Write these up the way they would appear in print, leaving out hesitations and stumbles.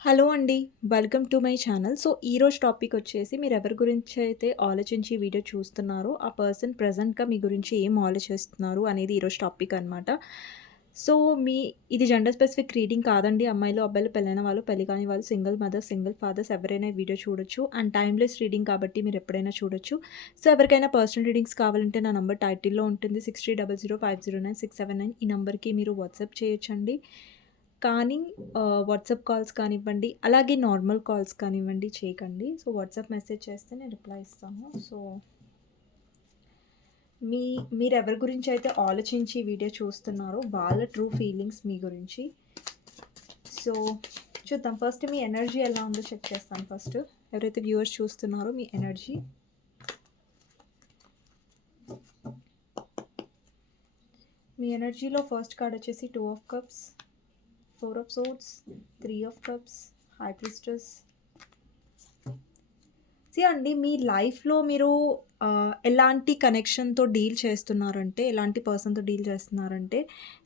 Hello అండి. Welcome to my channel. So, ఈరోజు topic వచ్చేసి మీరెవరి గురించైతే ఆలోచించి ఈ వీడియో చూస్తున్నారో, ఆ పర్సన్ ప్రెజెంట్‌గా మీ గురించి ఏం ఆలోచిస్తున్నారు అనేది ఈరోజు టాపిక్ అనమాట. సో, ఇది జెండర్ స్పెసిఫిక్ రీడింగ్ కాదండి. అమ్మాయిలు, అబ్బాయిలు, పెళ్ళైన వాళ్ళు, పెళ్లి కాని వాళ్ళు, సింగిల్ మదర్స్, సింగిల్ ఫాదర్స్ ఎవరైనా ఈ వీడియో చూడొచ్చు. అండ్ టైమ్‌లెస్ రీడింగ్ కాబట్టి మీరెప్పుడైనా చూడొచ్చు. సో, ఎవరికైనా పర్సనల్ రీడింగ్స్ కావాలంటే నా నంబర్ టైటిల్‌లో ఉంటుంది. 6300509679 ఈ నంబర్‌కి మీరు వాట్సాప్ చేయొచ్చండి. కానీ వాట్సాప్ కాల్స్ కానివ్వండి, అలాగే నార్మల్ కాల్స్ కానివ్వండి చేయకండి. సో, వాట్సాప్ మెసేజ్ చేస్తే నేను రిప్లై ఇస్తాను. సో, మీ మీరెవరి గురించైతే ఆలోచించి ఈ వీడియో చూస్తున్నారో వాళ్ళ ట్రూ ఫీలింగ్స్ మీ గురించి. సో, చూద్దాం. ఫస్ట్ మీ ఎనర్జీ ఎలా ఉందో చెక్ చేస్తాను ఫస్ట్. ఎవరైతే వ్యూవర్స్ చూస్తున్నారో మీ ఎనర్జీ. మీ ఎనర్జీలో ఫస్ట్ కార్డ్ వచ్చేసి 2 of cups, 4 of swords, 3 of cups, high priestess. అండి మీ లైఫ్‌లో మీరు ఎలాంటి కనెక్షన్‌తో డీల్ చేస్తున్నారంటే, ఎలాంటి పర్సన్‌తో డీల్ చేస్తున్నారంటే,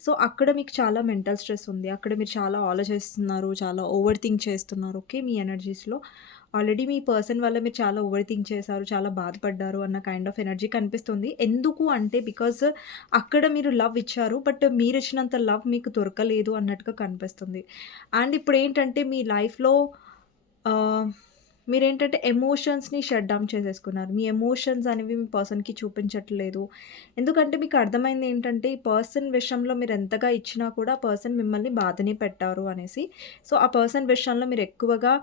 సో, అక్కడ మీకు చాలా మెంటల్ స్ట్రెస్ ఉంది. అక్కడ మీరు చాలా ఆలోచిస్తున్నారు. చాలా ఓవర్ థింక్ చేస్తున్నారు. ఓకే. మీ ఎనర్జీస్‌లో. ఆల్రెడీ మీ పర్సన్ వల్ల మీరు చాలా ఓవర్ థింక్ చేశారు. చాలా బాధపడ్డారు అన్న కైండ్ ఆఫ్ ఎనర్జీ కనిపిస్తుంది. ఎందుకు అంటే బికాజ్ అక్కడ మీరు లవ్ ఇచ్చారు. బట్ మీరిచ్చినంత లవ్ మీకు దొరకలేదు అన్నట్టుగా కనిపిస్తుంది. అండ్ ఇప్పుడేంటంటే మీ లైఫ్‌లో ఆహ్ మీరేంటంటే ఎమోషన్స్‌ని షట్ డౌన్ చేసేసుకున్నారు. మీ ఎమోషన్స్ అనేవి మీ పర్సన్‌కి చూపించట్లేదు. ఎందుకంటే మీకు అర్థమైందేంటంటే, ఈ పర్సన్ విషయంలో మీరెంతగా ఇచ్చినా కూడా ఆ పర్సన్ మిమ్మల్ని బాధనే పెట్టారు అనేసి. సో, ఆ పర్సన్ విషయంలో మీరు ఎక్కువగా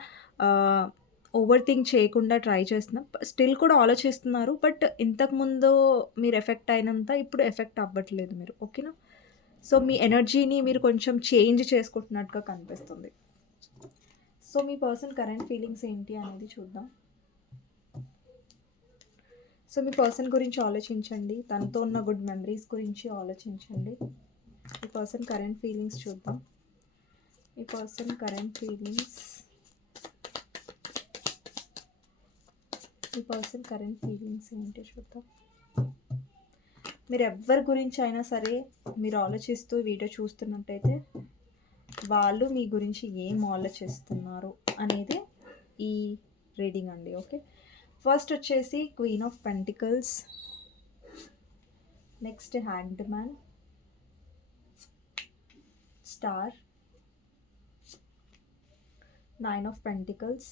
ఆహ్, ఓవర్ థింక్ చేయకుండా ట్రై చేస్తున్నా. స్టిల్ కూడా ఆలోచిస్తున్నారు. బట్ ఇంతకుముందు మీరు ఎఫెక్ట్ అయినంత ఇప్పుడు ఎఫెక్ట్ అవ్వట్లేదు మీరు. ఓకేనా? సో, మీ ఎనర్జీని మీరు కొంచెం చేంజ్ చేసుకుంటున్నట్టుగా కనిపిస్తుంది. సో, మీ పర్సన్ కరెంట్ ఫీలింగ్స్ ఏంటి అనేది చూద్దాం. సో, మీ పర్సన్ గురించి ఆలోచించండి. తనతో ఉన్న గుడ్ మెమరీస్ గురించి ఆలోచించండి. మీ పర్సన్ కరెంట్ ఫీలింగ్స్ చూద్దాం. మీ పర్సన్ కరెంట్ ఫీలింగ్స్. మీ పర్సన్ కరెంట్ ఫీలింగ్స్ ఏంటి చూద్దాం. మీరు ఎవ్వరి గురించి అయినా సరే మీరు ఆలోచిస్తూ వీడియో చూస్తున్నట్టయితే వాళ్ళు మీ గురించి ఏం ఆలోచిస్తున్నారు అనేది ఈ రీడింగ్ అండి. ఓకే. ఫస్ట్ వచ్చేసి queen of pentacles, next hanged man, star, 9 of pentacles,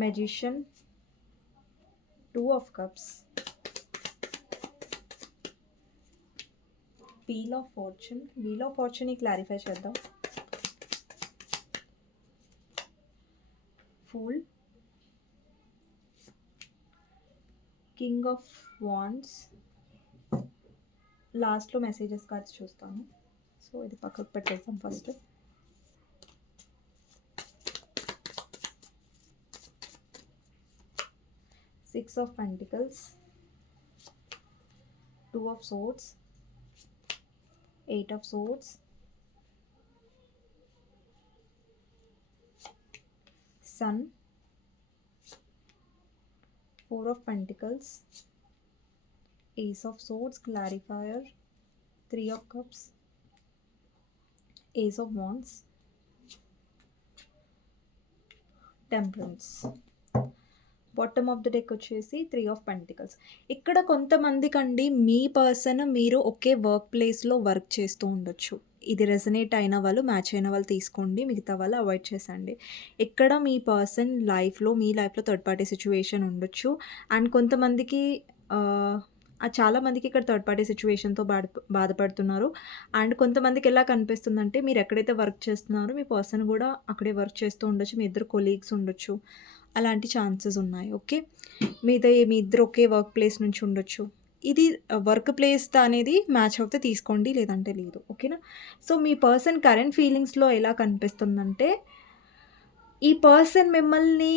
magician, 2 of cups, wheel of fortune. Wheel of ఫార్చ్యూన్ని క్లారిఫై చేద్దాం. Fool, king of wands. లాస్ట్లో మెసేజెస్ కార్డ్స్ చూస్తాను. సో, ఇది పక్కకు పెట్టేద్దాం first. Six of pentacles, 2 of swords, 8 of swords, sun, 4 of pentacles, ace of swords clarifier, 3 of cups, ace of wands, temperance. Bottom of the deck వచ్చేసి 3 of pentacles. ఇక్కడ కొంతమందికండి మీ person మీరు ఒకే work ప్లేస్‌లో work చేస్తూ ఉండొచ్చు. ఇది రెజనేట్ అయిన వాళ్ళు, match అయిన వాళ్ళు తీసుకోండి. మిగతా వాళ్ళు అవాయిడ్ చేసేయండి. ఇక్కడ మీ పర్సన్ మీ లైఫ్‌లో థర్డ్ పార్టీ సిట్యుయేషన్ ఉండొచ్చు. అండ్ కొంతమందికి చాలా మందికి ఇక్కడ థర్డ్ పార్టీ సిట్యుయేషన్‌తో బాధపడుతున్నారు. అండ్ కొంతమందికి ఎలా కనిపిస్తుందంటే మీరు ఎక్కడైతే వర్క్ చేస్తున్నారో మీ పర్సన్ కూడా అక్కడే వర్క్ చేస్తూ ఉండొచ్చు. మీ ఇద్దరు కొలీగ్స్ ఉండొచ్చు. అలాంటి ఛాన్సెస్ ఉన్నాయి. ఓకే. మీ ఇద్దరు ఒకే వర్క్ ప్లేస్ నుంచి ఉండొచ్చు. ఇది వర్క్ ప్లేస్ అనేది మ్యాచ్ అవుతే తీసుకోండి. లేదంటే లేదు. ఓకేనా? సో, మీ పర్సన్ కరెంట్ ఫీలింగ్స్‌లో ఎలా కనిపిస్తుందంటే, ఈ పర్సన్ మిమ్మల్ని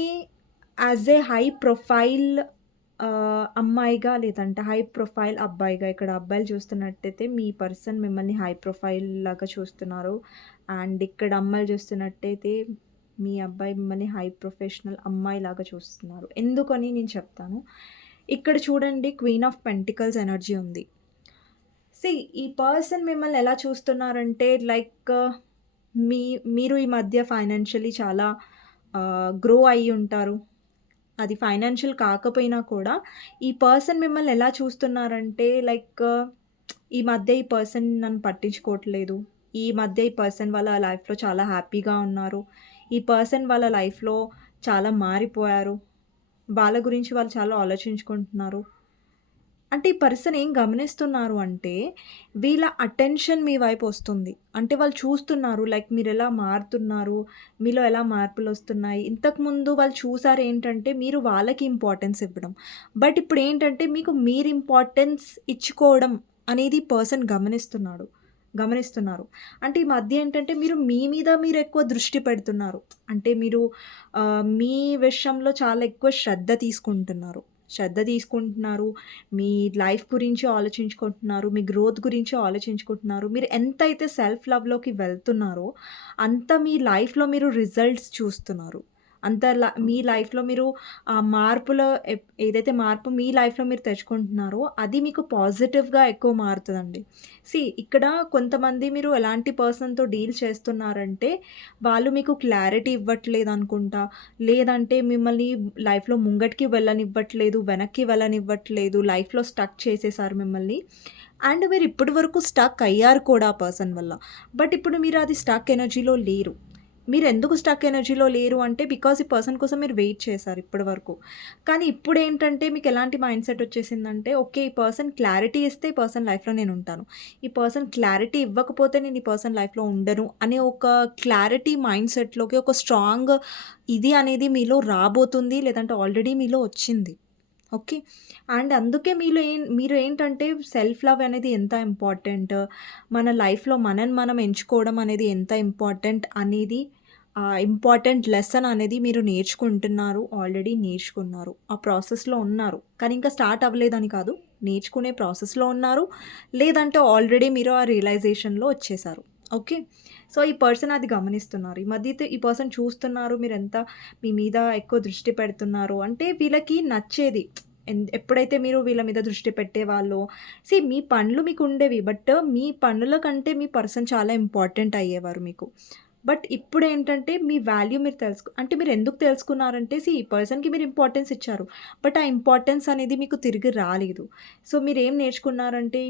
యాజ్ ఏ హై ప్రొఫైల్ అమ్మాయిగా లేదంటే హై ప్రొఫైల్ అబ్బాయిగా, ఇక్కడ అబ్బాయిలు చూస్తున్నట్టయితే మీ పర్సన్ మిమ్మల్ని హై ప్రొఫైల్ లాగా చూస్తున్నారు. అండ్ ఇక్కడ అమ్మాయిలు చూస్తున్నట్టయితే మీ అబ్బాయి మిమ్మల్ని హై ప్రొఫెషనల్ అమ్మాయిలాగా చూస్తున్నారు. ఎందుకని నేను చెప్తాను. ఇక్కడ చూడండి క్వీన్ ఆఫ్ పెంటికల్స్ ఎనర్జీ ఉంది. ఈ పర్సన్ మిమ్మల్ని ఎలా చూస్తున్నారంటే లైక్ మీ మీరు ఈ మధ్య ఫైనాన్షియల్లీ చాలా గ్రో అయ్యి ఉంటారు. అది ఫైనాన్షియల్ కాకపోయినా కూడా, ఈ పర్సన్ మిమ్మల్ని ఎలా చూస్తున్నారంటే లైక్ ఈ మధ్య ఈ పర్సన్ నన్ను పట్టించుకోవట్లేదు. ఈ మధ్య ఈ పర్సన్ వాళ్ళ లైఫ్‌లో చాలా హ్యాపీగా ఉన్నారు. ఈ పర్సన్ వాళ్ళ లైఫ్‌లో చాలా మారిపోయారు. వాళ్ళ గురించి వాళ్ళు చాలా ఆలోచించుకుంటున్నారు. అంటే ఈ పర్సన్ ఏం గమనిస్తున్నారు అంటే, వీళ్ళ అటెన్షన్ మీ వైపొస్తుంది. అంటే వాళ్ళు చూస్తున్నారు లైక్ మీరెలా మారుతున్నారు, మీలో ఎలా మార్పులొస్తున్నాయి. ఇంతకుముందు వాళ్ళు చూసారేంటంటే, మీరు వాళ్ళకి ఇంపార్టెన్స్ ఇవ్వడం. బట్ ఇప్పుడేంటంటే, మీకు మీరు ఇంపార్టెన్స్ ఇచ్చుకోవడం అనేది పర్సన్ గమనిస్తున్నారు. అంటే ఈ మధ్య ఏంటంటే, మీరు మీ మీద మీరెక్కువ దృష్టి పెడుతున్నారు. అంటే మీరు మీ విషయంలో చాలా ఎక్కువ శ్రద్ధ తీసుకుంటున్నారు. మీ లైఫ్ గురించి ఆలోచించుకుంటున్నారు. మీ గ్రోత్ గురించి ఆలోచించుకుంటున్నారు. మీరు ఎంతైతే సెల్ఫ్ లవ్‌లోకి వెళ్తున్నారో, అంత మీ లైఫ్‌లో మీరు రిజల్ట్స్ చూస్తున్నారు. అంత మీ లైఫ్‌లో మీరు ఆ మార్పులో ఏదైతే మార్పు మీ లైఫ్‌లో మీరు తెచ్చుకుంటున్నారో, అది మీకు పాజిటివ్‌గా ఎక్కువ మారుతదండి. ఇక్కడ కొంతమంది మీరు ఎలాంటి పర్సన్‌తో డీల్ చేస్తున్నారంటే, వాళ్ళు మీకు క్లారిటీ ఇవ్వట్లేదనుకుంటా, లేదంటే మిమ్మల్ని లైఫ్‌లో ముంగటికి వెళ్ళనివ్వట్లేదు, వెనక్కి వెళ్ళనివ్వట్లేదు, లైఫ్‌లో స్టక్ చేసేసారు మిమ్మల్ని. అండ్ మీరు ఇప్పటి వరకు స్టక్ అయ్యారు కూడా ఆ పర్సన్ వల్ల. బట్ ఇప్పుడు మీరు అది స్టక్ ఎనర్జీలో లేరు. మీరెందుకు స్టక్ ఎనర్జీలో లేరు అంటే, బికాజ్ ఈ పర్సన్ కోసం మీరు వెయిట్ చేశారు ఇప్పటి వరకు. కానీ ఇప్పుడేంటంటే మీకెలాంటి మైండ్‌సెట్ వచ్చేసిందంటే, ఓకే. ఈ పర్సన్ క్లారిటీ ఇస్తే ఈ పర్సన్ లైఫ్‌లో నేనుంటాను. ఈ పర్సన్ క్లారిటీ ఇవ్వకపోతే నేను ఈ పర్సన్ లైఫ్‌లో ఉండను అనే ఒక క్లారిటీ మైండ్‌సెట్‌లోకి ఒక స్ట్రాంగ్ ఇది అనేది మీలో రాబోతుంది. లేదంటే ఆల్రెడీ మీలో వచ్చింది. ఓకే. అండ్ అందుకే మీరు ఏంటంటే సెల్ఫ్ లవ్ అనేది ఎంత ఇంపార్టెంట్, మన లైఫ్‌లో మనని మనం ఎంచుకోవడం అనేది ఎంత ఇంపార్టెంట్ అనేది ఇంపార్టెంట్ లెసన్ అనేది మీరు నేర్చుకుంటున్నారు. ఆల్రెడీ నేర్చుకున్నారు. ఆ ప్రాసెస్‌లో ఉన్నారు. కానీ ఇంకా స్టార్ట్ అవ్వలేదని కాదు. నేర్చుకునే ప్రాసెస్‌లో ఉన్నారు. లేదంటే ఆల్రెడీ మీరు ఆ రియలైజేషన్‌లో వచ్చేసారు. ఓకే. సో, ఈ పర్సన్ అది గమనిస్తున్నారు. ఈ మధ్య అయితే ఈ పర్సన్ చూస్తున్నారు మీరెంత మీ మీద ఎక్కువ దృష్టి పెడుతున్నారు. అంటే వీళ్ళకి నచ్చేది. ఎప్పుడైతే మీరు వీళ్ళ మీద దృష్టి పెట్టేవాళ్ళో మీ పనులు మీకుండేవి. బట్ మీ పనుల కంటే మీ పర్సన్ చాలా ఇంపార్టెంట్ అయ్యేవారు మీకు. బట్ ఇప్పుడేంటంటే మీ వాల్యూ మీరు అంటే మీరెందుకు తెలుసుకున్నారంటే ఈ పర్సన్‌కి మీరు ఇంపార్టెన్స్ ఇచ్చారు. బట్ ఆ ఇంపార్టెన్స్ అనేది మీకు తిరిగి రాలేదు. సో, మీరేం నేర్చుకున్నారంటే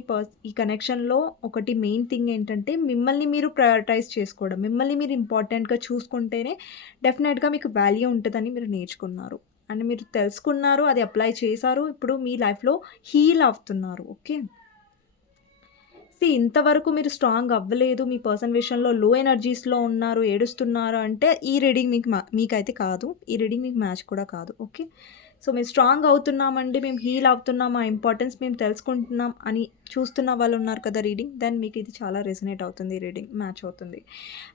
ఈ కనెక్షన్‌లో ఒకటి మెయిన్ థింగ్ ఏంటంటే మిమ్మల్ని మీరు ప్రయారిటైజ్ చేసుకోవడం. మిమ్మల్ని మీరు ఇంపార్టెంట్‌గా చూసుకుంటేనే డెఫినెట్‌గా మీకు వాల్యూ ఉంటదని మీరు నేర్చుకున్నారు. అండ్ మీరు తెలుసుకున్నారు, అది అప్లై చేశారు. ఇప్పుడు మీ లైఫ్‌లో హీల్ అవుతున్నారు. ఓకే. ఇంతవరకు మీరు స్ట్రాంగ్ అవ్వలేదు. మీ పర్సన్ విషయంలో లో ఎనర్జీస్‌లో ఉన్నారు, ఏడుస్తున్నారు అంటే ఈ రీడింగ్ మీకైతే కాదు. ఈ రీడింగ్ మీకు మ్యాచ్ కూడా కాదు. ఓకే. సో, మేము స్ట్రాంగ్ అవుతున్నామండి, మేము హీల్ అవుతున్నాం, ఆ ఇంపార్టెన్స్ మేము తెలుసుకుంటున్నాం అని చూస్తున్న వాళ్ళున్నారు కదా రీడింగ్. దెన్ మీకు ఇది చాలా రెసొనేట్ అవుతుంది. ఈ రీడింగ్ మ్యాచ్ అవుతుంది.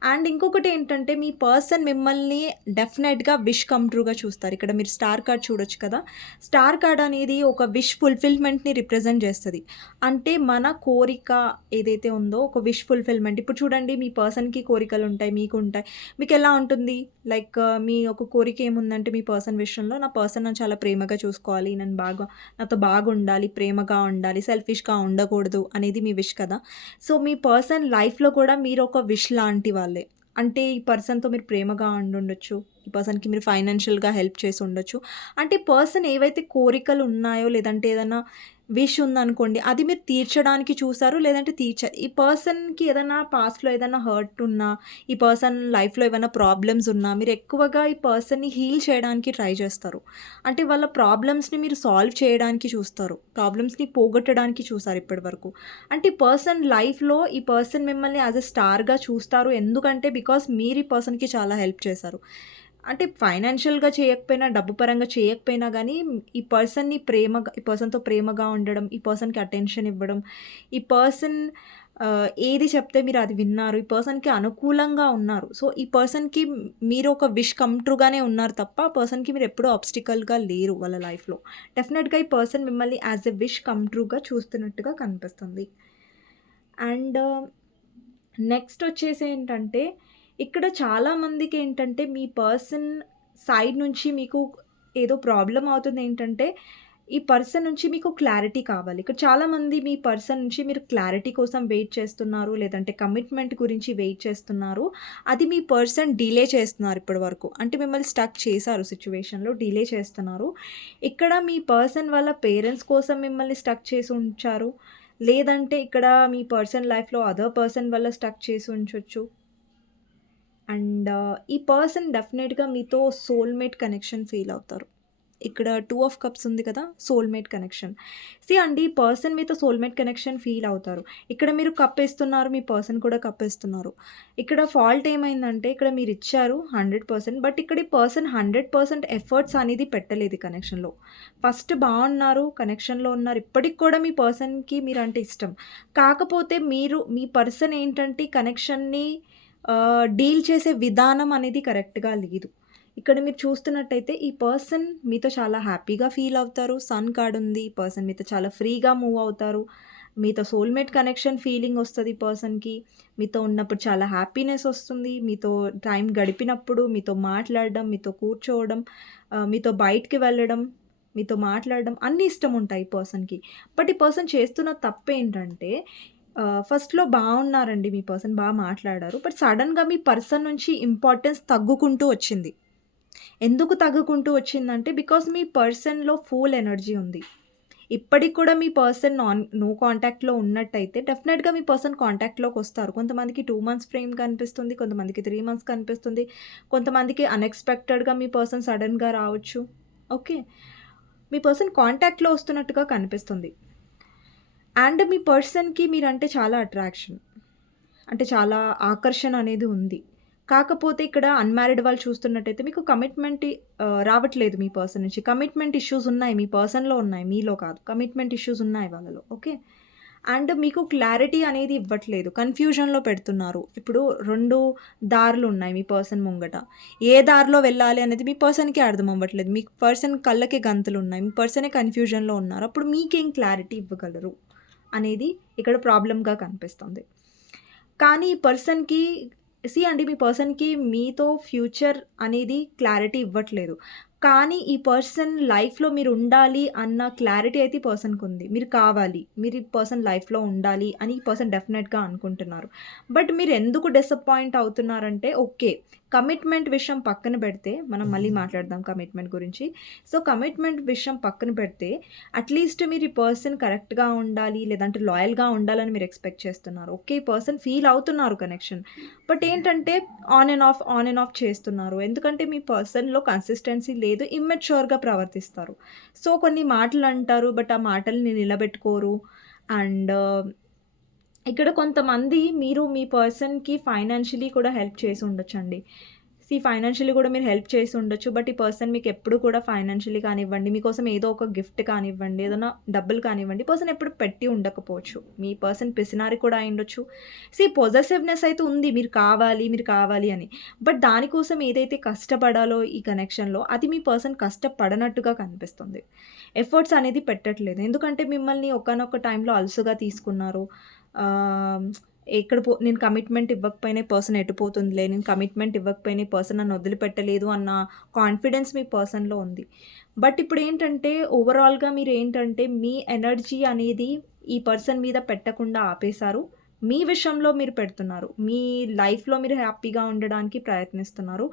అండ్ ఇంకొకటి ఏంటంటే మీ పర్సన్ మిమ్మల్ని డెఫినెట్‌గా విష్ కమ్ ట్రూగా చూస్తారు. ఇక్కడ మీరు స్టార్ కార్డ్ చూడొచ్చు కదా! స్టార్ కార్డ్ అనేది ఒక విష్ ఫుల్‌ఫిల్‌మెంట్‌ని రిప్రజెంట్ చేస్తది. అంటే మన కోరిక ఏదైతే ఉందో ఒక విష్ ఫుల్‌ఫిల్‌మెంట్. ఇప్పుడు చూడండి మీ పర్సన్‌కి కోరికలుంటాయి, మీకుంటాయి. మీకెలా ఉంటుంది? లైక్ మీ ఒక కోరిక ఏముందంటే మీ పర్సన్ విషయంలో నా పర్సన్ నన్ను చాలా ప్రేమగా చూసుకోవాలి, నాతో బాగుండాలి, ప్రేమగా ఉండాలి, సెల్ఫిష్‌గా ఉండకూడదు అనేది మీ విష్ కదా! సో, మీ పర్సన్ లైఫ్‌లో కూడా మీరొక విష్ లాంటి వాళ్ళే. అంటే ఈ పర్సన్‌తో మీరు ప్రేమగా ఉండుండొచ్చు. ఈ పర్సన్‌కి మీరు ఫైనాన్షియల్‌గా హెల్ప్ చేసి ఉండొచ్చు. అంటే పర్సన్ ఏవైతే కోరికలున్నాయో లేదంటే ఏదన్నా విష్ ఉందనుకోండి, అది మీరు తీర్చడానికి చూసారు. లేదంటే ఈ పర్సన్‌కి ఏదైనా పాస్ట్‌లో ఏదైనా హర్ట్ ఉన్నా, ఈ పర్సన్ లైఫ్‌లో ఏవైనా ప్రాబ్లమ్స్ ఉన్నా, మీరు ఎక్కువగా ఈ పర్సన్‌ని హీల్ చేయడానికి ట్రై చేస్తారు. అంటే వాళ్ళ ప్రాబ్లమ్స్‌ని మీరు సాల్వ్ చేయడానికి చూస్తారు. ప్రాబ్లమ్స్‌ని పోగొట్టడానికి చూసారు ఇప్పటివరకు. అంటే ఈ పర్సన్ లైఫ్‌లో ఈ పర్సన్ మిమ్మల్ని యాస్ ఎ స్టార్‌గా చూస్తారు. ఎందుకంటే బికాజ్ మీరు ఈ పర్సన్‌కి చాలా హెల్ప్ చేశారు. అంటే ఫైనాన్షియల్‌గా చేయకపోయినా, డబ్బు పరంగా చేయకపోయినా గానీ, ఈ పర్సన్‌తో ప్రేమగా ఉండడం, ఈ పర్సన్‌కి అటెన్షన్ ఇవ్వడం, ఈ పర్సన్ ఏది చెప్తే మీరు అది విన్నారు. ఈ పర్సన్‌కి అనుకూలంగా ఉన్నారు. సో, ఈ పర్సన్‌కి మీరు ఒక విష్ కమ్ ట్రూగానే ఉన్నారు తప్ప, ఆ పర్సన్‌కి మీరు ఎప్పుడూ ఆబ్‌స్టికల్‌గా లేరు వాళ్ళ లైఫ్‌లో. డెఫినెట్‌గా ఈ పర్సన్ మిమ్మల్ని యాస్ ఎ విష్ కమ్ ట్రూగా చూస్తున్నట్టుగా కనిపిస్తుంది. అండ్ నెక్స్ట్ వచ్చేసేంటంటే, ఇక్కడ చాలామందికేంటంటే, మీ పర్సన్ సైడ్ నుంచి మీకు ఏదో ప్రాబ్లమ్ అవుతుందేంటంటే, ఈ పర్సన్ నుంచి మీకు క్లారిటీ కావాలి. ఇక్కడ చాలామంది మీ పర్సన్ నుంచి మీరు క్లారిటీ కోసం వెయిట్ చేస్తున్నారు. లేదంటే కమిట్మెంట్ గురించి వెయిట్ చేస్తున్నారు. అది మీ పర్సన్ డిలే చేస్తున్నారు ఇప్పటి వరకు. అంటే మిమ్మల్ని స్టక్ చేశారు సిట్యుయేషన్‌లో డిలే చేస్తున్నారు. ఇక్కడ మీ పర్సన్ వాళ్ళ పేరెంట్స్ కోసం మిమ్మల్ని స్టక్ చేసి ఉంచారు. లేదంటే ఇక్కడ మీ పర్సన్ లైఫ్‌లో అదర్ పర్సన్ వల్ల స్టక్ చేసి ఉంచొచ్చు. అండ్ ఈ పర్సన్ డెఫినెట్‌గా మీతో సోల్‌మేట్ కనెక్షన్ ఫీల్ అవుతారు. ఇక్కడ 2 ఆఫ్ కప్స్ ఉంది కదా! Soulmate connection. అండి ఈ పర్సన్ మీతో సోల్‌మేట్ కనెక్షన్ ఫీల్ అవుతారు. ఇక్కడ మీరు కప్ ఇస్తున్నారు. మీ పర్సన్ కూడా కప్ ఇస్తున్నారు. ఇక్కడ ఫాల్ట్ ఏమైందంటే ఇక్కడ మీరిచ్చారు 100%. బట్ ఇక్కడ ఈ పర్సన్ 100% ఎఫర్ట్స్ అనేది పెట్టలేదు ఈ కనెక్షన్‌లో. ఫస్ట్ బావున్నారు. కనెక్షన్‌లో ఉన్నారు. ఇప్పటికి కూడా మీ పర్సన్‌కి మీరంటే ఇష్టం. కాకపోతే మీ పర్సన్ ఏంటంటే ఈ కనెక్షన్‌ని డీల్ చేసే విధానం అనేది కరెక్ట్‌గా లేదు. ఇక్కడ మీరు చూస్తున్నట్టయితే ఈ పర్సన్ మీతో చాలా హ్యాపీగా ఫీల్ అవుతారు. సన్ కార్డ్ ఉంది. ఈ పర్సన్ మీతో చాలా ఫ్రీగా మూవ్ అవుతారు. మీతో సోల్‌మేట్ కనెక్షన్ ఫీలింగ్ వస్తది ఈ పర్సన్‌కి. మీతో ఉన్నప్పుడు చాలా హ్యాపీనెస్ వస్తుంది. మీతో టైం గడిపినప్పుడు, మీతో మాట్లాడడం, మీతో కూర్చోవడం, మీతో బయటికి వెళ్ళడం, మీతో మాట్లాడడం అన్నీ ఇష్టం ఉంటాయి ఈ పర్సన్‌కి. బట్ ఈ పర్సన్ చేస్తున్న తప్పేంటంటే ఫస్ట్‌లో బావున్నారండి మీ పర్సన్ మాట్లాడారు. బట్ సడెన్‌గా మీ పర్సన్ నుంచి ఇంపార్టెన్స్ తగ్గుకుంటూ వచ్చింది. ఎందుకు తగ్గుకుంటూ వచ్చిందంటే, బికాజ్ మీ పర్సన్‌లో ఫుల్ ఎనర్జీ ఉంది. ఇప్పటికి కూడా మీ పర్సన్ నో కాంటాక్ట్‌లో ఉన్నట్టయితే డెఫినెట్‌గా మీ పర్సన్ కాంటాక్ట్‌లోకొస్తారు. కొంతమందికి 2 మంత్స్ ఫ్రేమ్ కనిపిస్తుంది. కొంతమందికి 3 మంత్స్ కనిపిస్తుంది. కొంతమందికి అన్‌ఎక్స్‌పెక్టెడ్‌గా మీ పర్సన్ సడెన్‌గా రావచ్చు. ఓకే. మీ పర్సన్ కాంటాక్ట్‌లో వస్తున్నట్టుగా కనిపిస్తుంది. అండ్ మీ పర్సన్‌కి మీరంటే చాలా అట్రాక్షన్. అంటే చాలా ఆకర్షణ అనేది ఉంది. కాకపోతే ఇక్కడ అన్‌మ్యారిడ్ వాళ్ళు చూస్తున్నట్టయితే మీకు కమిట్మెంట్ రావట్లేదు మీ పర్సన్ నుంచి. కమిట్మెంట్ ఇష్యూస్ ఉన్నాయి. మీ పర్సన్‌లో ఉన్నాయి. మీలో కాదు. కమిట్మెంట్ ఇష్యూస్ ఉన్నాయి వాళ్ళలో. ఓకే. అండ్ మీకు క్లారిటీ అనేది ఇవ్వట్లేదు. కన్‌ఫ్యూజన్‌లో పెడుతున్నారు. ఇప్పుడు 2 దారులున్నాయి మీ పర్సన్ ముంగట. ఏ దారిలో వెళ్ళాలి అనేది మీ పర్సన్‌కే అర్థం అవ్వట్లేదు. మీ పర్సన్ కళ్ళకి గంతులున్నాయి. మీ పర్సనే కన్‌ఫ్యూజన్‌లో ఉన్నారు. అప్పుడు మీకేం క్లారిటీ ఇవ్వగలరు అనేది ఇక్కడ ప్రాబ్లమ్‌గా కనిపిస్తుంది. కానీ ఈ పర్సన్‌కి అండి మీ పర్సన్‌కి మీతో ఫ్యూచర్ అనేది క్లారిటీ ఇవ్వట్లేదు. కానీ ఈ పర్సన్ లైఫ్‌లో మీరుండాలి అన్న క్లారిటీ అయితే ఈ పర్సన్‌కుంది. మీరు కావాలి. మీరు ఈ పర్సన్ లైఫ్‌లో ఉండాలి అని ఈ పర్సన్ డెఫినెట్‌గా అనుకుంటున్నారు. బట్ మీరెందుకు డిసప్పాయింట్ అవుతున్నారంటే ఓకే. కమిట్మెంట్ విషయం పక్కన పెడితే మనం మళ్ళీ మాట్లాడదాం కమిట్మెంట్ గురించి. కమిట్మెంట్ విషయం పక్కన పెడితే అట్‌లీస్ట్ మీరు ఈ పర్సన్ కరెక్ట్‌గా ఉండాలి, లేదంటే లాయల్‌గా ఉండాలని మీరు ఎక్స్‌పెక్ట్ చేస్తున్నారు. ఓకే. ఈ పర్సన్ ఫీల్ అవుతున్నారు కనెక్షన్. బట్ ఏంటంటే ఆన్ అండ్ ఆఫ్ చేస్తున్నారు. ఎందుకంటే మీ పర్సన్‌లో కన్సిస్టెన్సీ లేదు. ఇమ్మెచ్యూర్‌గా ప్రవర్తిస్తారు. కొన్ని మాటలంటారు. బట్ ఆ మాటల్ని నిలబెట్టుకోరు. అండ్ ఇక్కడ కొంతమంది మీరు మీ పర్సన్‌కి ఫైనాన్షియల్లీ కూడా హెల్ప్ చేసి ఉండొచ్చండి. ఫైనాన్షియల్లీ కూడా మీరు హెల్ప్ చేసి ఉండొచ్చు. బట్ ఈ పర్సన్ మీకెప్పుడు కూడా ఫైనాన్షియల్లీ కానివ్వండి, మీకోసం ఏదో ఒక గిఫ్ట్ కానివ్వండి, ఏదైనా డబ్బులు కానివ్వండి, పర్సన్ ఎప్పుడు పెట్టి ఉండకపోవచ్చు. మీ పర్సన్ పిసినారి కూడా అయ్యుండొచ్చు. పొజెసివ్‌నెస్ అయితే ఉంది. మీరు కావాలి, మీరు కావాలి అని. బట్ దానికోసం ఏదైతే కష్టపడాలో ఈ కనెక్షన్‌లో, అది మీ పర్సన్ కష్టపడనట్టుగా కనిపిస్తుంది. ఎఫర్ట్స్ అనేది పెట్టట్లేదు. ఎందుకంటే మిమ్మల్ని ఒకానొక టైంలో అలుసుగా తీసుకున్నారు. ఆహ్, నేను కమిట్మెంట్ ఇవ్వకపోయినా ఈ పర్సన్ ఎటుపోతుందిలే, నేను కమిట్మెంట్ ఇవ్వకపోయినా ఈ పర్సన్ నన్ను వదిలిపెట్టలేదు అన్న కాన్ఫిడెన్స్ మీ పర్సన్‌లో ఉంది. బట్ ఇప్పుడేంటంటే ఓవరాల్‌గా మీరేంటంటే మీ ఎనర్జీ అనేది ఈ పర్సన్ మీద పెట్టకుండా ఆపేశారు. మీ విషయంలో మీరు పెడుతున్నారు. మీ లైఫ్‌లో మీరు హ్యాపీగా ఉండడానికి ప్రయత్నిస్తున్నారు.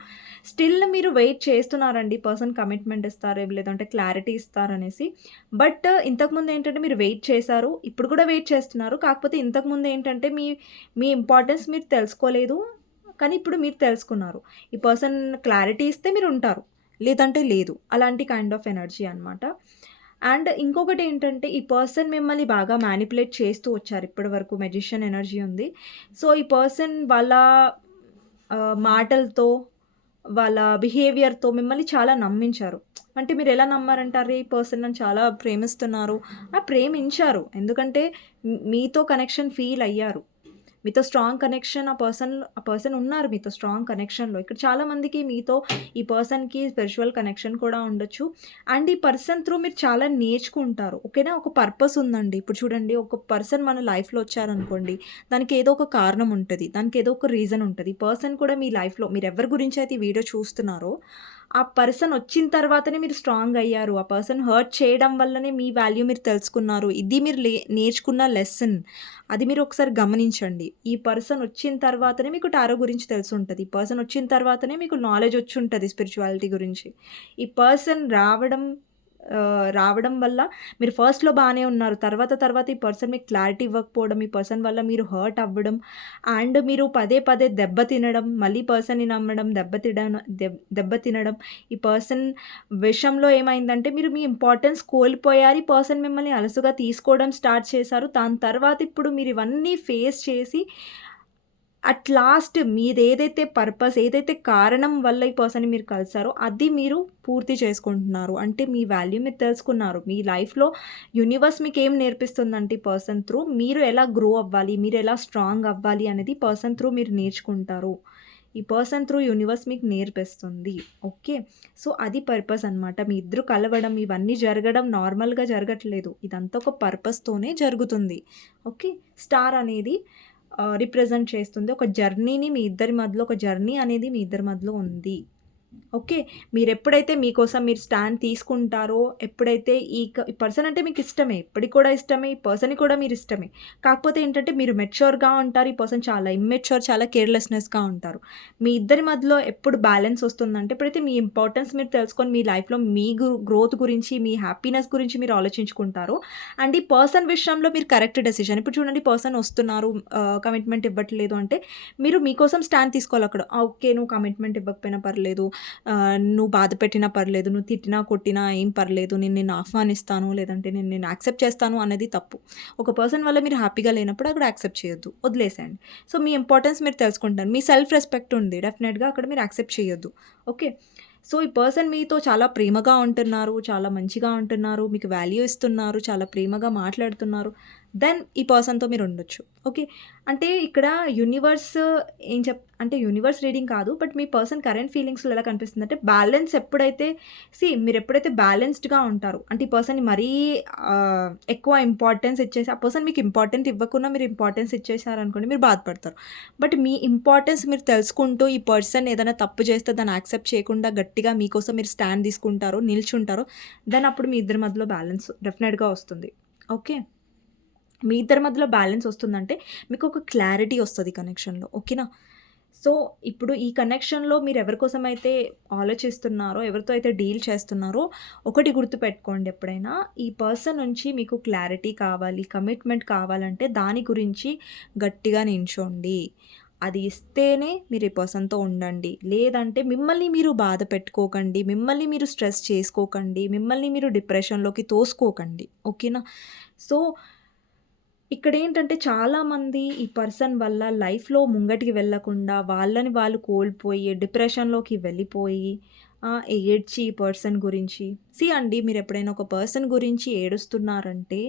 స్టిల్ మీరు వెయిట్ చేస్తున్నారండి పర్సన్ కమిట్మెంట్ ఇస్తారు, లేదంటే క్లారిటీ ఇస్తారనేసి. బట్ ఇంతకుముందు ఏంటంటే మీరు వెయిట్ చేశారు. ఇప్పుడు కూడా వెయిట్ చేస్తున్నారు. కాకపోతే ఇంతకుముందు ఏంటంటే మీ మీ ఇంపార్టెన్స్ మీరు తెలుసుకోలేదు. కానీ ఇప్పుడు మీరు తెలుసుకున్నారు. ఈ పర్సన్ క్లారిటీ ఇస్తే మీరుంటారు. లేదంటే లేదు. అలాంటి కైండ్ ఆఫ్ ఎనర్జీ అనమాట. అండ్ ఇంకొకటేంటంటే ఈ పర్సన్ మిమ్మల్ని బాగా మ్యానిపులేట్ చేస్తూ వచ్చారు ఇప్పటి వరకు. మెజిషియన్ ఎనర్జీ ఉంది. ఈ పర్సన్ వాళ్ళ మాటలతో, వాళ్ళ బిహేవియర్‌తో మిమ్మల్ని చాలా నమ్మించారు. అంటే మీరెలా నమ్మారంటే, అరే! ఈ పర్సన్ నన్ను చాలా ప్రేమిస్తున్నారు. ప్రేమించారు. ఎందుకంటే మీతో కనెక్షన్ ఫీల్ అయ్యారు. మీతో స్ట్రాంగ్ కనెక్షన్ ఆ పర్సన్ ఉన్నారు మీతో స్ట్రాంగ్ కనెక్షన్‌లో. ఇక్కడ చాలామందికి మీతో ఈ పర్సన్‌కి స్పిరిచ్యువల్ కనెక్షన్ కూడా ఉండొచ్చు. అండ్ ఈ పర్సన్ త్రూ మీరు చాలా నేర్చుకుంటారు. ఓకేనా? ఒక పర్పస్ ఉందండి. ఇప్పుడు చూడండి, ఒక పర్సన్ మన లైఫ్‌లో వచ్చారనుకోండి, దానికి ఏదో ఒక కారణం ఉంటది. దానికి ఏదో ఒక రీజన్ ఉంటది. ఈ పర్సన్ కూడా మీ లైఫ్‌లో మీరెవరి గురించి అయితే ఈ వీడియో చూస్తున్నారో, ఆ పర్సన్ వచ్చిన తర్వాతనే మీరు స్ట్రాంగ్ అయ్యారు. ఆ పర్సన్ హర్ట్ చేయడం వల్లనే మీ వాల్యూ మీరు తెలుసుకున్నారు. ఇది మీరు నేర్చుకున్న లెసన్. అది మీరు ఒకసారి గమనించండి. ఈ పర్సన్ వచ్చిన తర్వాతనే మీకు టారో గురించి తెలిసుంటది. ఈ పర్సన్ వచ్చిన తర్వాతనే మీకు నాలెడ్జ్ వచ్చుంటది స్పిరిచువాలిటీ గురించి. ఈ పర్సన్ రావడం వల్ల మీరు ఫస్ట్‌లో బానే ఉన్నారు. తర్వాత ఈ పర్సన్ మీకు క్లారిటీ ఇవ్వకపోవడం, ఈ పర్సన్ వల్ల మీరు హర్ట్ అవ్వడం అండ్ మీరు పదే దెబ్బ తినడం, మళ్ళీ పర్సన్‌ని నమ్మడం, దెబ్బ తినడం. ఈ పర్సన్ విషయంలో ఏమైందంటే మీరు మీ ఇంపార్టెన్స్ కోల్పోయారు. ఈ పర్సన్ మిమ్మల్ని అలుసుగా తీసుకోవడం స్టార్ట్ చేశారు. దాని తర్వాత ఇప్పుడు మీరు ఇవన్నీ ఫేస్ చేసి అట్ లాస్ట్ మీదేదైతే పర్పస్, ఏదైతే కారణం వల్ల ఈ పర్సన్‌ని మీరు కలిసారో అది మీరు పూర్తి చేసుకుంటున్నారు. అంటే మీ వాల్యూ మీరు తెలుసుకున్నారు. మీ లైఫ్‌లో యూనివర్స్ మీకేం నేర్పిస్తుందంటే ఈ పర్సన్ త్రూ మీరు ఎలా గ్రో అవ్వాలి, మీరు ఎలా స్ట్రాంగ్ అవ్వాలి అనేది పర్సన్ త్రూ మీరు నేర్చుకుంటారు. ఈ పర్సన్ త్రూ యూనివర్స్ మీకు నేర్పిస్తుంది. ఓకే. సో, అది పర్పస్ అనమాట. మీ ఇద్దరు కలవడం, ఇవన్నీ జరగడం నార్మల్‌గా జరగట్లేదు. ఇదంతా ఒక పర్పస్‌తోనే జరుగుతుంది. ఓకే. స్టార్ అనేది రిప్రజెంట్ చేస్తుంది. ఒక జర్నీని మీ ఇద్దరి మధ్యలో ఒక జర్నీ అనేది మీ ఇద్దరి మధ్యలో ఉంది. ఓకే. మీరెప్పుడైతే మీకోసం మీరు స్టాండ్ తీసుకుంటారో, ఎప్పుడైతే ఈ పర్సన్ అంటే మీకిష్టమే. ఇప్పటికి కూడా ఇష్టమే. ఈ పర్సన్‌ని కూడా మీరిష్టమే. కాకపోతే ఏంటంటే మీరు మెచ్యూర్‌గా ఉంటారు. ఈ పర్సన్ చాలా ఇమ్మెచ్యూర్, చాలా కేర్‌లెస్‌నెస్‌గా ఉంటారు. మీ ఇద్దరి మధ్యలో ఎప్పుడు బ్యాలెన్స్ వస్తుందంటే, ఎప్పుడైతే మీ ఇంపార్టెన్స్ మీరు తెలుసుకొని మీ లైఫ్‌లో మీ గ్రోత్ గురించి, మీ హ్యాపీనెస్ గురించి మీరు ఆలోచించుకుంటారో అండ్ ఈ పర్సన్ విషయంలో మీరు కరెక్ట్ డెసిషన్ ఇప్పుడు చూడండి పర్సన్ వస్తున్నారు కమిట్మెంట్ ఇవ్వట్లేదు అంటే, మీరు మీకోసం స్టాండ్ తీసుకోవాలక్కడ. ఓకే. నువ్వు కమిట్మెంట్ ఇవ్వకపోయినా పర్లేదు. నువ్వు బాధ పెట్టినా పర్లేదు, నువ్వు తిట్టినా, కొట్టినా ఏం పర్లేదు. నేను నిన్ను ఆహ్వానిస్తాను, లేదంటే నేను నిన్ను యాక్సెప్ట్ చేస్తాను అనేది తప్పు. ఒక పర్సన్ వల్ల మీరు హ్యాపీగా లేనప్పుడు అక్కడ యాక్సెప్ట్ చేయొద్దు. వదిలేసేయండి. సో, మీ ఇంపార్టెన్స్ మీరు తెలుసుకుంటారు. మీ సెల్ఫ్ రెస్పెక్ట్ ఉంది. డెఫినెట్‌గా అక్కడ మీరు యాక్సెప్ట్ చేయొద్దు. ఓకే. సో, ఈ పర్సన్ మీతో చాలా ప్రేమగా ఉంటున్నారు, చాలా మంచిగా ఉంటున్నారు, మీకు వాల్యూ ఇస్తున్నారు, చాలా ప్రేమగా మాట్లాడుతున్నారు. దెన్ ఈ పర్సన్‌తో మీరుండొచ్చు. ఓకే. అంటే ఇక్కడ యూనివర్స్ అంటే యూనివర్స్ రీడింగ్ కాదు. బట్ మీ పర్సన్ కరెంట్ ఫీలింగ్స్‌లో ఎలా కనిపిస్తుందంటే బ్యాలెన్స్ ఎప్పుడైతే మీరెప్పుడైతే బ్యాలెన్స్డ్‌గా ఉంటారో అంటే ఈ పర్సన్‌ని మరీ ఎక్కువ ఇంపార్టెన్స్ ఇచ్చేసి ఆ పర్సన్ మీకు ఇంపార్టెంట్ ఇవ్వకున్నా మీరు ఇంపార్టెన్స్ ఇచ్చేసారనుకోండి మీరు బాధపడతారు. బట్ మీ ఇంపార్టెన్స్ మీరు తెలుసుకుంటూ ఈ పర్సన్ ఏదైనా తప్పు చేస్తే దాన్ని యాక్సెప్ట్ చేయకుండా గట్టిగా మీకోసం మీరు స్టాండ్ తీసుకుంటారో, నిల్చుంటారో దెన్ అప్పుడు మీ ఇద్దరి మధ్యలో బ్యాలెన్స్ డెఫినెట్‌గా వస్తుంది. ఓకే. మీ ఇద్దరి మధ్యలో బ్యాలెన్స్ వస్తుందంటే మీకు ఒక క్లారిటీ వస్తది కనెక్షన్‌లో. ఓకేనా? సో, ఇప్పుడు ఈ కనెక్షన్‌లో మీరు ఎవరి కోసమైతే ఆలోచిస్తున్నారో, ఎవరితో అయితే డీల్ చేస్తున్నారో ఒకటి గుర్తుపెట్టుకోండి ఎప్పుడైనా ఈ పర్సన్ నుంచి మీకు క్లారిటీ కావాలి, కమిట్మెంట్ కావాలంటే దాని గురించి గట్టిగా నించోండి. అది ఇస్తేనే మీరు ఈ పర్సన్‌తో ఉండండి. లేదంటే మిమ్మల్ని మీరు బాధ పెట్టుకోకండి. మిమ్మల్ని మీరు స్ట్రెస్ చేసుకోకండి. మిమ్మల్ని మీరు డిప్రెషన్‌లోకి తోసుకోకండి. ఓకేనా? సో ఇక్కడేంటంటే చాలామంది ఈ పర్సన్ వల్ల లైఫ్‌లో ముంగటికి వెళ్ళకుండా వాళ్ళని వాళ్ళు కోల్పోయి డిప్రెషన్‌లోకి వెళ్ళిపోయి ఏడ్చి ఈ పర్సన్ గురించి అండి మీరెప్పుడైనా ఒక పర్సన్ గురించి ఏడుస్తున్నారంటే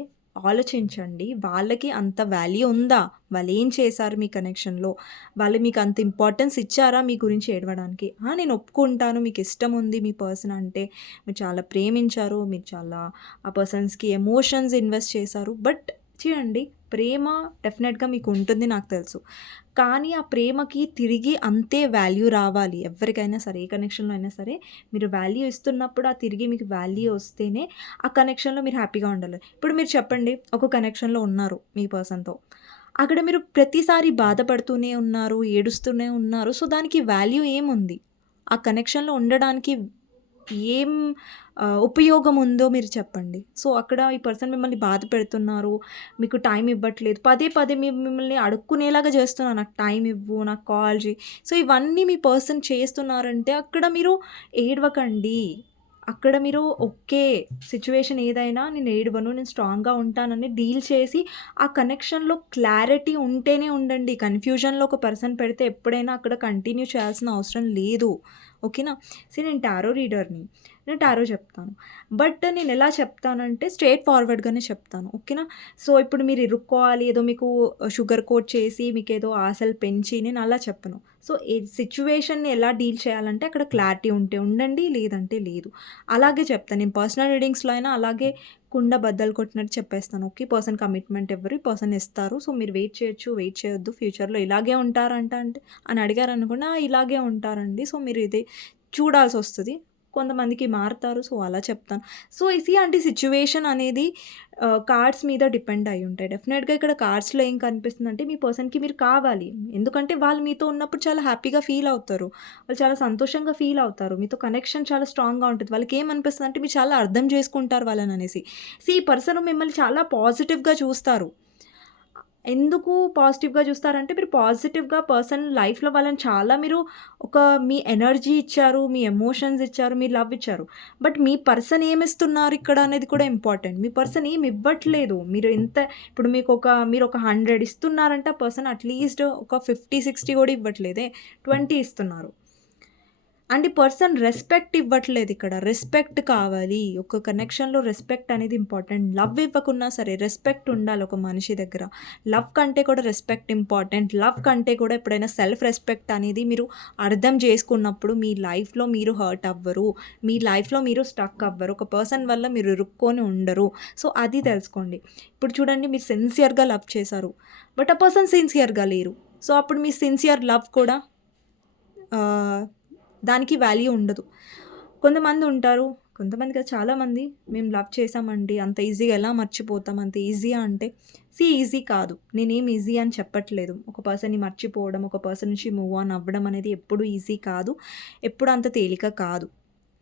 ఆలోచించండి. వాళ్ళకి అంత వాల్యూ ఉందా? వాళ్ళేం చేశారు మీ కనెక్షన్‌లో? వాళ్ళు మీకు అంత ఇంపార్టెన్స్ ఇచ్చారా మీ గురించి ఏడవడానికి? నేను ఒప్పుకుంటాను మీకిష్టముంది మీ పర్సన్ అంటే. మీరు చాలా ప్రేమించారు. మీరు చాలా ఆ పర్సన్స్‌కి ఎమోషన్స్ ఇన్వెస్ట్ చేశారు. బట్ చూడండి ప్రేమ డెఫినెట్‌గా మీకుంటుంది నాకు తెలుసు. కానీ ఆ ప్రేమకి తిరిగి అంతే వాల్యూ రావాలి. ఎవ్వరికైనా సరే, ఏ కనెక్షన్‌లో అయినా సరే మీరు వాల్యూ ఇస్తున్నప్పుడు ఆ తిరిగి మీకు వాల్యూ వస్తేనే ఆ కనెక్షన్‌లో మీరు హ్యాపీగా ఉండాలి. ఇప్పుడు మీరు చెప్పండి ఒక కనెక్షన్‌లో ఉన్నారు మీ పర్సన్‌తో. అక్కడ మీరు ప్రతిసారి బాధపడుతూనే ఉన్నారు, ఏడుస్తూనే ఉన్నారు. సో, దానికి వాల్యూ ఏముంది? ఆ కనెక్షన్‌లో ఉండడానికి ఏం ఉపయోగం ఉందో మీరు చెప్పండి. సో, అక్కడ ఈ పర్సన్ మిమ్మల్ని బాధ పెడుతున్నారు. మీకు టైం ఇవ్వట్లేదు. పదే మిమ్మల్ని అడుక్కునేలాగా చేస్తున్నారు. నాకు టైం ఇవ్వు, నాకు కాల్ చెయి. సో, ఇవన్నీ మీ పర్సన్ చేస్తున్నారంటే అక్కడ మీరు ఏడవకండి. అక్కడ మీరు ఓకే. సిట్యుయేషన్ ఏదైనా నేను ఏడవను. నేను స్ట్రాంగ్‌గా ఉంటానని డీల్ చేసి ఆ కనెక్షన్‌లో క్లారిటీ ఉంటేనే ఉండండి. కన్‌ఫ్యూజన్‌లో ఒక పర్సన్ పెడితే ఎప్పుడైనా అక్కడ కంటిన్యూ చేయాల్సిన అవసరం లేదు. ఓకేనా? నేను టారో రీడర్‌ని. నేను టారో చెప్తాను. బట్ నేనెలా చెప్తానంటే స్ట్రెయిట్ ఫార్వర్డ్‌గానే చెప్తాను. ఓకేనా? సో, ఇప్పుడు మీరు ఇరుక్కోవాలి, ఏదో మీకు షుగర్ కోట్ చేసి, మీకేదో ఆశలు పెంచి నేను అలా చెప్పను. సో, ఏ సిట్యుయేషన్‌ని ఎలా డీల్ చేయాలంటే అక్కడ క్లారిటీ ఉంటే ఉండండి, లేదంటే లేదు. అలాగే చెప్తాను. నేను పర్సనల్ రీడింగ్స్‌లో అయినా అలాగే కుండ బద్దలు కొట్టినట్టు చెప్పేస్తాను. ఓకే. ఈ పర్సన్ కమిట్మెంట్ ఇవ్వరు. ఈ పర్సన్ ఇస్తారు. సో, మీరు వెయిట్ చేయొచ్చు, వెయిట్ చేయొద్దు. ఫ్యూచర్‌లో ఇలాగే ఉంటారంట అంటే అని అడిగారనుకోండి, ఇలాగే ఉంటారండి. సో, మీరు ఇది చూడాల్సొస్తది. కొంతమందికి మారతారు. సో, అలా చెప్తాను. సో, అంటే సిట్యుయేషన్ అనేది కార్డ్స్ మీద డిపెండ్ అయ్యి ఉంటాయి. డెఫినెట్‌గా ఇక్కడ కార్డ్స్‌లో ఏం కనిపిస్తుందంటే మీ పర్సన్‌కి మీరు కావాలి. ఎందుకంటే వాళ్ళు మీతో ఉన్నప్పుడు చాలా హ్యాపీగా ఫీల్ అవుతారు. వాళ్ళు చాలా సంతోషంగా ఫీల్ అవుతారు. మీతో కనెక్షన్ చాలా స్ట్రాంగ్‌గా ఉంటది. వాళ్ళకేమనిపిస్తదంటే మీరు చాలా అర్థం చేసుకుంటారు వాళ్ళననేసి. ఈ పర్సన్ మిమ్మల్ని చాలా పాజిటివ్‌గా చూస్తారు. ఎందుకు పాజిటివ్‌గా చూస్తారంటే మీరు పాజిటివ్‌గా పర్సన్ లైఫ్‌లో వాళ్ళని చాలా మీరు ఒక మీ ఎనర్జీ ఇచ్చారు, మీ ఎమోషన్స్ ఇచ్చారు, మీ లవ్ ఇచ్చారు. బట్ మీ పర్సన్ ఏమిస్తున్నారు ఇక్కడ అనేది కూడా ఇంపార్టెంట్. మీ పర్సన్ ఏమి ఇవ్వట్లేదు. ఇప్పుడు మీరు ఒక 100 ఇస్తున్నారంటే ఆ పర్సన్ అట్‌లీస్ట్ ఒక 50, 60 కూడా ఇవ్వట్లేదే. 20 ఇస్తున్నారు. అండ్ ఈ పర్సన్ రెస్పెక్ట్ ఇవ్వట్లేదిక్కడ. రెస్పెక్ట్ కావాలి. ఒక కనెక్షన్‌లో రెస్పెక్ట్ అనేది ఇంపార్టెంట్. లవ్ ఇవ్వకున్నా సరే రెస్పెక్ట్ ఉండాలి ఒక మనిషి దగ్గర. లవ్ కంటే కూడా రెస్పెక్ట్ ఇంపార్టెంట్. లవ్ కంటే కూడా ఎప్పుడైనా సెల్ఫ్ రెస్పెక్ట్ అనేది మీరు అర్థం చేసుకున్నప్పుడు మీ లైఫ్‌లో మీరు హర్ట్ అవ్వరు. మీ లైఫ్‌లో మీరు స్టక్ అవ్వరు. ఒక పర్సన్ వల్ల మీరు ఇరుక్కొని ఉండరు. సో, అది తెలుసుకోండి. ఇప్పుడు చూడండి మీరు సిన్సియర్‌గా లవ్ చేశారు. బట్ ఆ పర్సన్ సిన్సియర్‌గా లేరు. సో, అప్పుడు మీ సిన్సియర్ లవ్ కూడా ఆహ్, దానికి వాల్యూ ఉండదు. కొంతమంది కాదు చాలామంది మేము లవ్ చేసామండి. అంత ఈజీగా ఎలా మర్చిపోతాం? అంత ఈజీయా అంటే ఈజీ కాదు. నేనేం ఈజీ అని చెప్పట్లేదు. ఒక పర్సన్‌ని మర్చిపోవడం, ఒక పర్సన్ నుంచి మూవ్ ఆన్ అవ్వడం అనేది ఎప్పుడూ ఈజీ కాదు. ఎప్పుడు అంత తేలిక కాదు.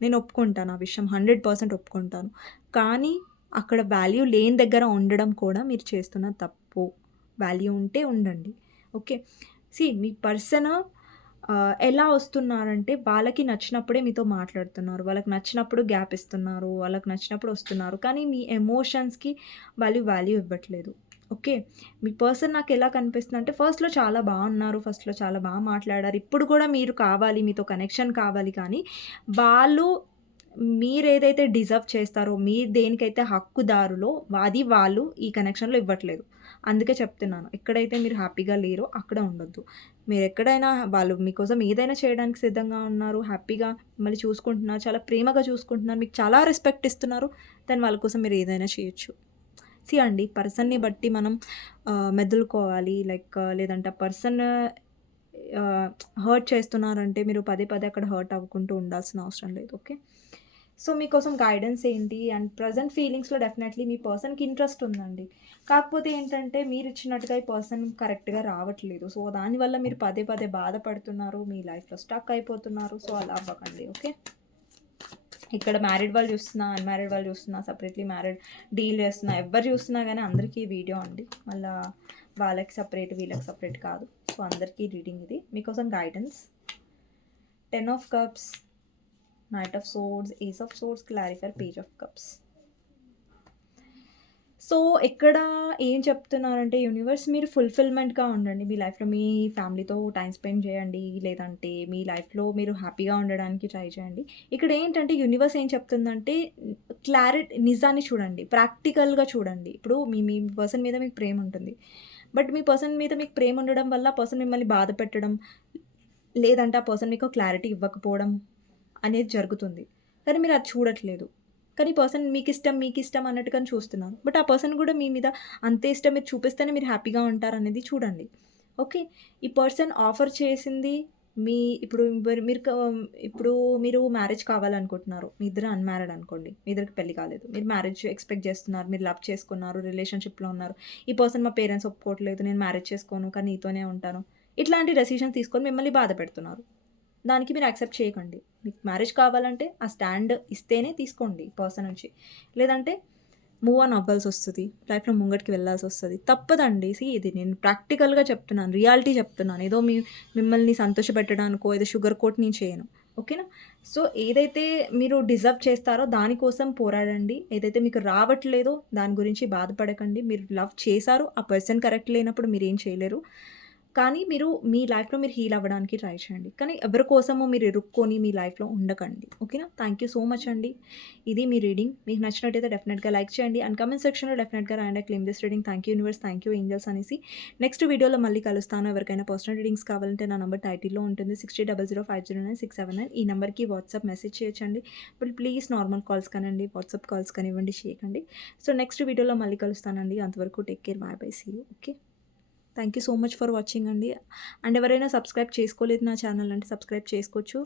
నేను ఒప్పుకుంటాను ఆ విషయం. 100% ఒప్పుకుంటాను. కానీ అక్కడ వాల్యూ లేని దగ్గర ఉండడం కూడా మీరు చేస్తున్న తప్పు. వాల్యూ ఉంటే ఉండండి. ఓకే. మీ పర్సన్ ఎలా వస్తున్నారంటే వాళ్ళకి నచ్చినప్పుడే మీతో మాట్లాడుతున్నారు. వాళ్ళకి నచ్చినప్పుడు గ్యాప్ ఇస్తున్నారు. వాళ్ళకి నచ్చినప్పుడు వస్తున్నారు. కానీ మీ ఎమోషన్స్‌కి వాళ్ళు వాల్యూ ఇవ్వట్లేదు. ఓకే. మీ పర్సన్ నాకెలా కనిపిస్తుందంటే ఫస్ట్‌లో చాలా బాగున్నారు. ఫస్ట్‌లో చాలా మాట్లాడారు. ఇప్పుడు కూడా మీరు కావాలి. మీతో కనెక్షన్ కావాలి కానీ వాళ్ళు మీరేదైతే డిజర్వ్ చేస్తారో, మీరు దేనికైతే హక్కుదారులో అది వాళ్ళు ఈ కనెక్షన్‌లో ఇవ్వట్లేదు. అందుకే చెప్తున్నాను. ఎక్కడైతే మీరు హ్యాపీగా లేరో అక్కడ ఉండొద్దు. మీరెక్కడైనా వాళ్ళు మీకోసం ఏదైనా చేయడానికి సిద్ధంగా ఉన్నారు. హ్యాపీగా మిమ్మల్ని చూసుకుంటున్నారు. చాలా ప్రేమగా చూసుకుంటున్నారు. మీకు చాలా రెస్పెక్ట్ ఇస్తున్నారు. దెన్ వాళ్ళ కోసం మీరు ఏదైనా చేయొచ్చు. అండి పర్సన్‌ని బట్టి మనం మెదులుకోవాలి. లేదంటే ఆ పర్సన్ ఆహ్, హర్ట్ చేస్తున్నారంటే మీరు పదే పదే అక్కడ హర్ట్ అవ్వుకుంటూ ఉండాల్సిన అవసరం లేదు. ఓకే. సో, మీకోసం గైడెన్స్ ఏంటి అండ్ ప్రెజెంట్ ఫీలింగ్స్‌లో డెఫినెట్‌లీ మీ పర్సన్‌కి ఇంట్రెస్ట్ ఉందండి. కాకపోతే ఏంటంటే మీరిచ్చినట్టుగా ఈ పర్సన్ కరెక్ట్‌గా రావట్లేదు. సో, దానివల్ల మీరు పదే పదే బాధపడుతున్నారు. మీ లైఫ్‌లో స్టక్ అయిపోతున్నారు. సో, అలా అవ్వకండి. ఓకే. ఇక్కడ మ్యారీడ్ వాళ్ళు చూస్తున్నా, అన్‌మ్యారీడ్ వాళ్ళు చూస్తున్నా, సెపరేట్‌లీ మ్యారీడ్ డీల్ చేస్తున్నా, ఎవ్వరు చూస్తున్నా గానీ అందరికీ ఈ వీడియో అండి. మళ్ళా వాళ్ళకి సెపరేట్, వీళ్ళకి సెపరేట్ కాదు. సో, అందరికీ రీడింగ్ ఇది. మీకోసం guidance 10 of cups, knight of swords, ace of swords, clarifier, page of cups. So, ఇక్కడ ఏం చెప్తున్నారంటే యూనివర్స్ మీరు ఫుల్‌ఫిల్‌మెంట్‌గా ఉండండి. మీ లైఫ్‌లో మీ ఫ్యామిలీతో టైమ్ స్పెండ్ చేయండి. లేదంటే మీ లైఫ్‌లో మీరు హ్యాపీగా ఉండడానికి ట్రై చేయండి. ఇక్కడ ఏంటంటే యూనివర్స్ ఏం చెప్తుందంటే నిజాన్ని చూడండి. ప్రాక్టికల్‌గా చూడండి. ఇప్పుడు మీ మీ పర్సన్ మీద మీకు ప్రేమ ఉంటుంది. బట్ మీ పర్సన్ మీద మీకు ప్రేమ ఉండడం వల్ల ఆ పర్సన్ మిమ్మల్ని బాధ పెట్టడం, లేదంటే ఆ పర్సన్ మీకు క్లారిటీ ఇవ్వకపోవడం అనేది జరుగుతుంది. కానీ మీరు అది చూడట్లేదు. కానీ పర్సన్ మీకిష్టం అన్నట్టుగానే చూస్తున్నారు. బట్ ఆ పర్సన్ గూడా మీ మీద అంతే ఇష్టం మీరు చూపిస్తేనే మీరు హ్యాపీగా ఉంటారనేది చూడండి. ఓకే. ఈ పర్సన్ ఆఫర్ చేసింది మీ ఇప్పుడు మరి మీరు క ఇప్పుడు మీరు మ్యారేజ్ కావాలనుకుంటున్నారు. మీ ఇద్దరు అన్‌మ్యారీడ్ అనుకోండి. మీ ఇద్దరికి పెళ్లి కాలేదు. మీరు మ్యారేజ్ ఎక్స్‌పెక్ట్ చేస్తున్నారు. మీరు లవ్ చేసుకున్నారు. రిలేషన్‌షిప్‌లో ఉన్నారు. ఈ పర్సన్ మా పేరెంట్స్ ఒప్పుకోవట్లేదు. నేను మ్యారేజ్ చేసుకోను. కానీ నీతోనే ఉంటాను. ఇట్లాంటి డెసిషన్స్ తీసుకొని మిమ్మల్ని బాధ పెడుతున్నారు. దానికి మీరు యాక్సెప్ట్ చేయకండి. మీకు మ్యారేజ్ కావాలంటే ఆ స్టాండ్ ఇస్తేనే తీసుకోండి పర్సన్ నుంచి. లేదంటే మూవ్ ఆన్ అవ్వాల్సొస్తది. లైఫ్‌లో ముంగటికి వెళ్ళాల్సొస్తది. తప్పదండి. ఇది నేను ప్రాక్టికల్‌గా చెప్తున్నాను. రియాలిటీ చెప్తున్నాను. ఏదో మిమ్మల్ని సంతోషపెట్టడానికో, ఏదో షుగర్ కోట్ నేను చేయను. ఓకేనా? సో, ఏదైతే మీరు డిజర్వ్ చేస్తారో దానికోసం పోరాడండి. ఏదైతే మీకు రావట్లేదో దాని గురించి బాధపడకండి. మీరు లవ్ చేశారు. ఆ పర్సన్ కరెక్ట్ లేనప్పుడు మీరేం చేయలేరు. కానీ మీరు మీ లైఫ్‌లో మీరు హీల్ అవ్వడానికి ట్రై చేయండి. కానీ ఎవరి కోసమో మీరు ఇరుక్కొని మీ లైఫ్‌లో ఉండకండి. ఓకేనా? థాంక్ యూ సో మచ్ అండి. ఇది మీ రీడింగ్. మీకు నచ్చినట్టయితే డెఫినిట్‌గా లైక్ చేయండి. అండ్ కామెంట్ సెక్షన్‌లో డెఫినిట్‌గా రాయండి. I claim this reading. Thank you universe, thank you angels అనేసి. నెక్స్ట్ వీడియోలో మళ్ళీ కలుస్తాను. ఎవరికైనా పర్సనల్ రీడింగ్స్ కావాలంటే నా నంబర్ టైటిల్‌లో ఉంటుంది. 6000509679 ఈ నంబర్‌కి వాట్సాప్ మెసేజ్ చేయొచ్చండి. ప్లీజ్ నార్మల్ కాల్స్ కానివ్వండి, వాట్సాప్ కాల్స్ కానివ్వండి చేయకండి. సో, నెక్స్ట్ వీడియోలో మళ్ళీ కలుస్తానండి. అంతవరకు take care. Bye bye. See you. Okay. Thank you so much for watching అండి. అండ్ ఎవరైనా సబ్స్క్రైబ్ చేసుకోలేదు నా ఛానల్ అంటే సబ్స్క్రైబ్ చేసుకోవచ్చు.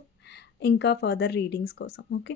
ఇంకా ఫర్దర్ రీడింగ్స్ కోసం. ఓకే.